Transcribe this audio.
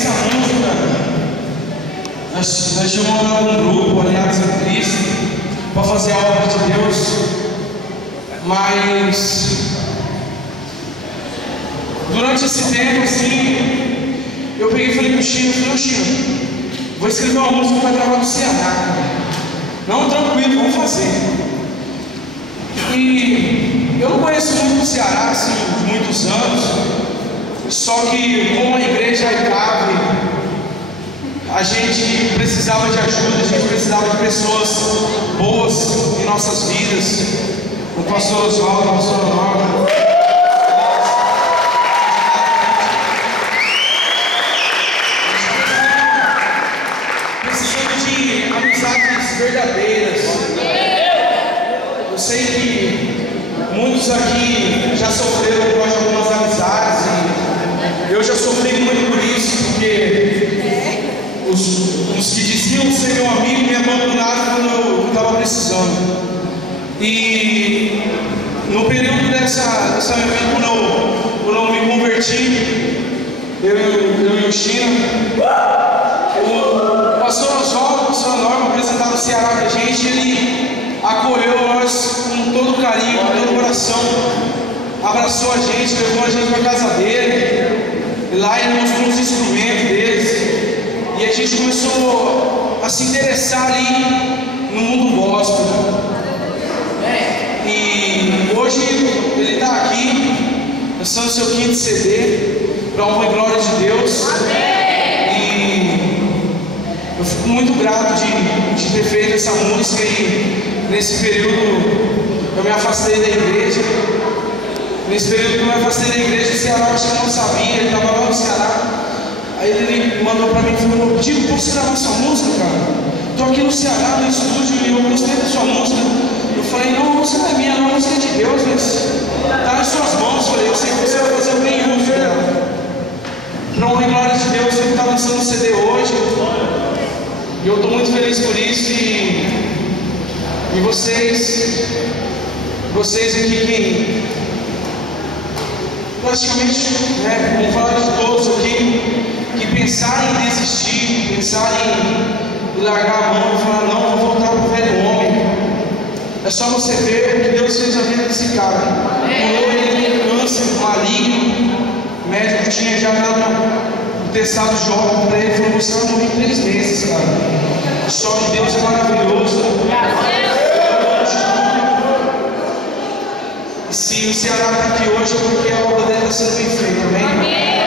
essa música, nós tínhamos montado um grupo, Aliados em Cristo, para fazer a obra de Deus, mas durante esse tempo, assim, eu peguei e falei com o Chino, vou escrever uma música para gravar no Ceará. Não, tranquilo, vamos fazer. E eu não conheço muito o Ceará, assim, muitos anos, só que como a igreja é ICAV, a gente precisava de ajuda, a gente precisava de pessoas boas em nossas vidas. O pastor Oswaldo, a pastora Norma, precisando de amizades verdadeiras. Eu sei que muitos aqui já sofreram por causa de algumas amizades, e eu já sofri muito por isso, porque os que diziam ser meu amigo me abandonaram quando eu estava precisando. E no período dessa quando eu me converti, eu e o Chino, o pastor Oswaldo, a pastora Norma apresentaram o Ceará pra gente. Ele acolheu nós com todo carinho, com todo o coração, abraçou a gente, levou a gente para casa dele, e lá ele mostrou os instrumentos deles, e a gente começou a se interessar ali no mundo gospel. E hoje ele está aqui, lançando seu 5º CD, para a honra e glória de Deus. E eu fico muito grato de ter feito essa música. E nesse período eu me afastei da igreja. Nesse período que eu me afastei da igreja, o Ceará, acho que eu não sabia, ele estava lá no Ceará. Aí ele mandou para mim e falou: Digo, posso gravar sua música, cara? Estou aqui no Ceará, no estúdio, e eu gostei da sua música. Eu falei: não, a música não é minha, não, a música é de Deus, mas está nas suas mãos. Eu falei: eu sei que você vai fazer o bem uso dela. Para honra e glória de Deus, ele está lançando um CD hoje. E eu estou muito feliz por isso. E vocês aqui que praticamente, vamos falar de todos aqui, que pensarem em desistir, pensarem em largar a mão e falar: não, vou voltar para o velho homem. É só você ver o que Deus fez na vida desse cara. Curou ele com câncer maligno. O médico tinha já dado um testado jovem para ele, falou: você vai morrer em 3 meses, cara. Só que Deus é maravilhoso. E se o Ceará está aqui hoje é porque a obra dele está sendo bem feita, amém?